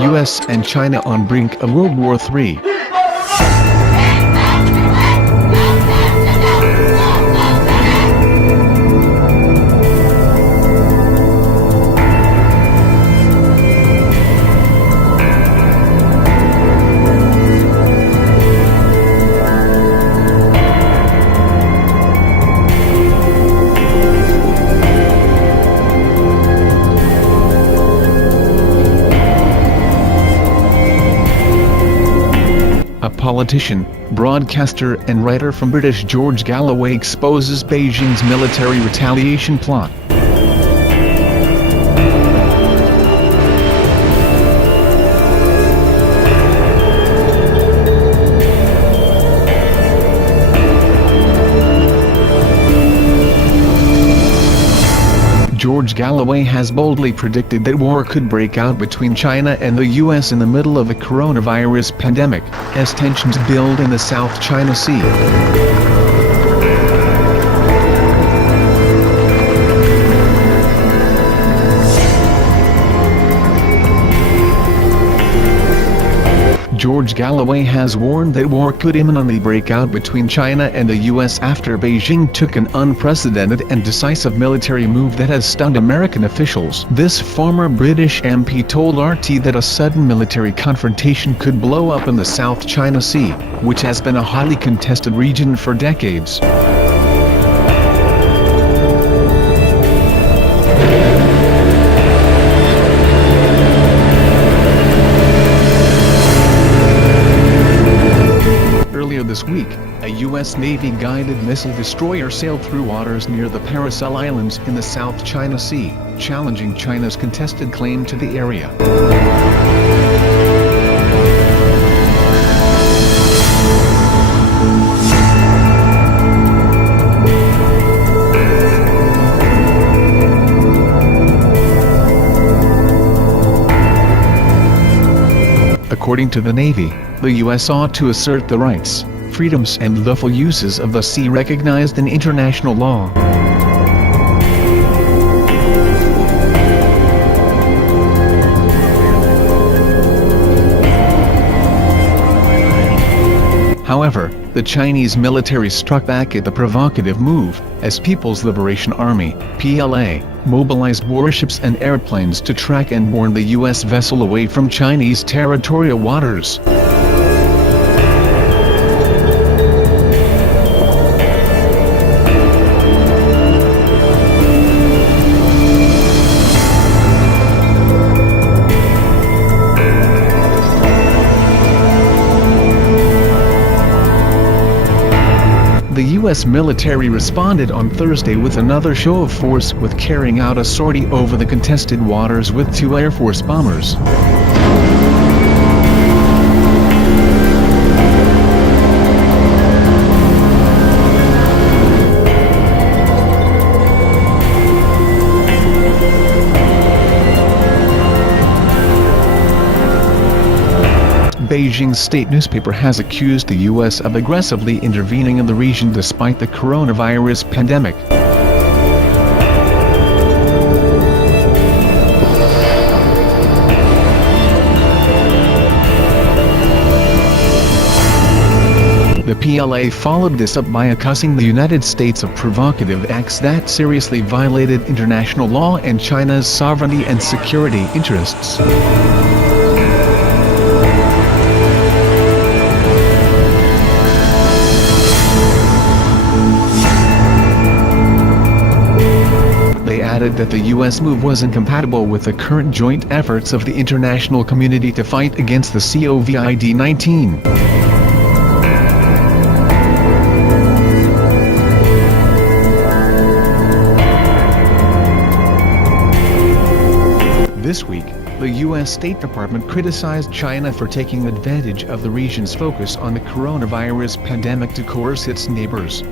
US and China on brink of World War III. A politician, broadcaster and writer from British George Galloway exposes Beijing's military retaliation plot. George Galloway has boldly predicted that war could break out between China and the US in the middle of a coronavirus pandemic, as tensions build in the South China Sea. George Galloway has warned that war could imminently break out between China and the US after Beijing took an unprecedented and decisive military move that has stunned American officials. This former British MP told RT that a sudden military confrontation could blow up in the South China Sea, which has been a highly contested region for decades. This week, a U.S. Navy-guided missile destroyer sailed through waters near the Paracel Islands in the South China Sea, challenging China's contested claim to the area. According to the Navy, the U.S. ought to assert the rights, freedoms and lawful uses of the sea recognized in international law. However, the Chinese military struck back at the provocative move, as People's Liberation Army, PLA, mobilized warships and airplanes to track and warn the U.S. vessel away from Chinese territorial waters. The U.S. military responded on Thursday with another show of force with carrying out a sortie over the contested waters with 2 Air Force bombers. Beijing's state newspaper has accused the U.S. of aggressively intervening in the region despite the coronavirus pandemic. The PLA followed this up by accusing the United States of provocative acts that seriously violated international law and China's sovereignty and security interests. Added that the U.S. move was incompatible with the current joint efforts of the international community to fight against the COVID-19. This week, the U.S. State Department criticized China for taking advantage of the region's focus on the coronavirus pandemic to coerce its neighbors.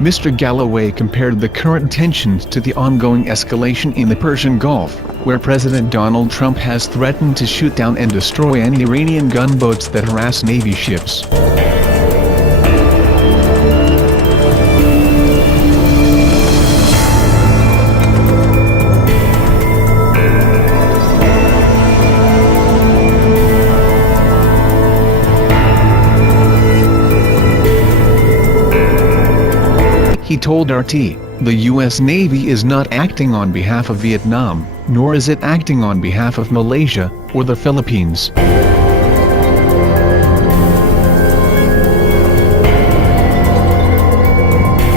Mr. Galloway compared the current tensions to the ongoing escalation in the Persian Gulf, where President Donald Trump has threatened to shoot down and destroy any Iranian gunboats that harass Navy ships. He told RT, "The U.S. Navy is not acting on behalf of Vietnam, nor is it acting on behalf of Malaysia, or the Philippines."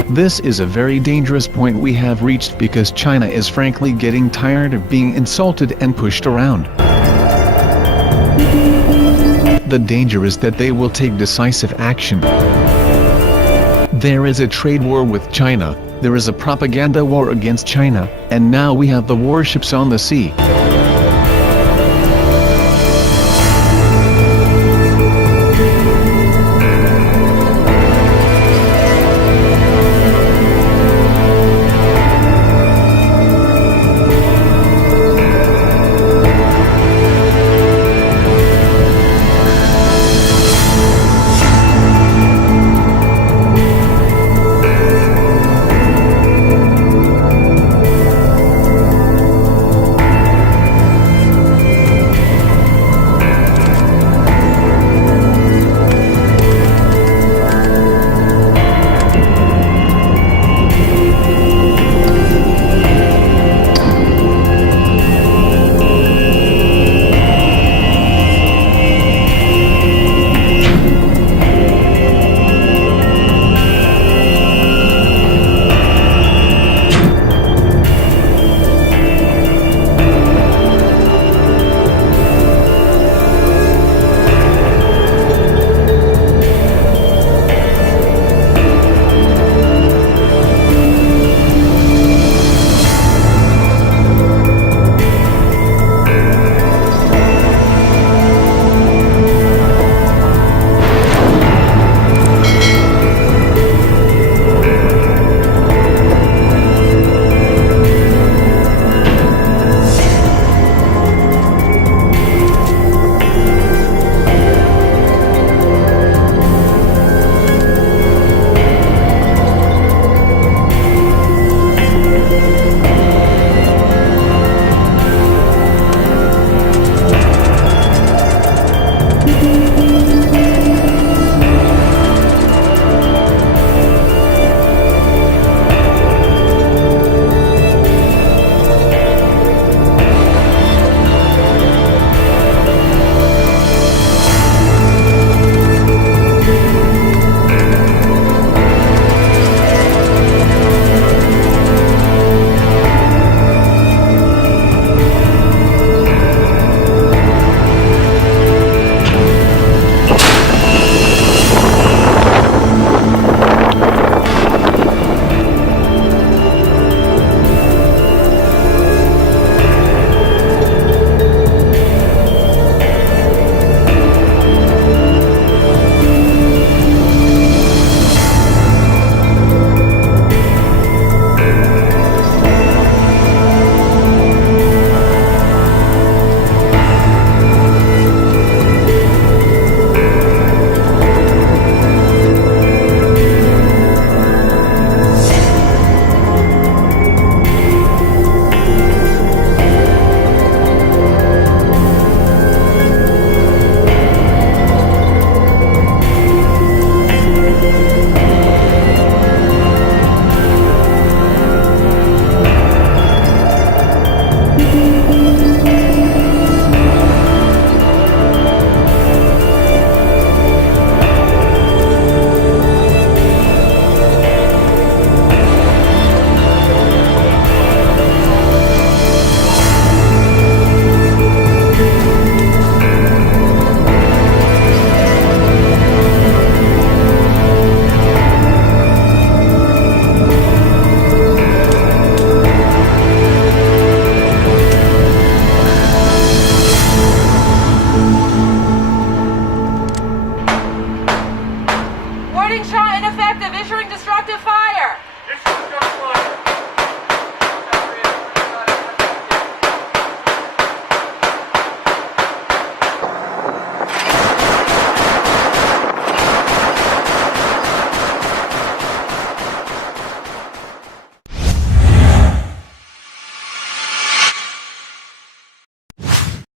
This is a very dangerous point we have reached because China is frankly getting tired of being insulted and pushed around. The danger is that they will take decisive action. There is a trade war with China, there is a propaganda war against China, and now we have the warships on the sea.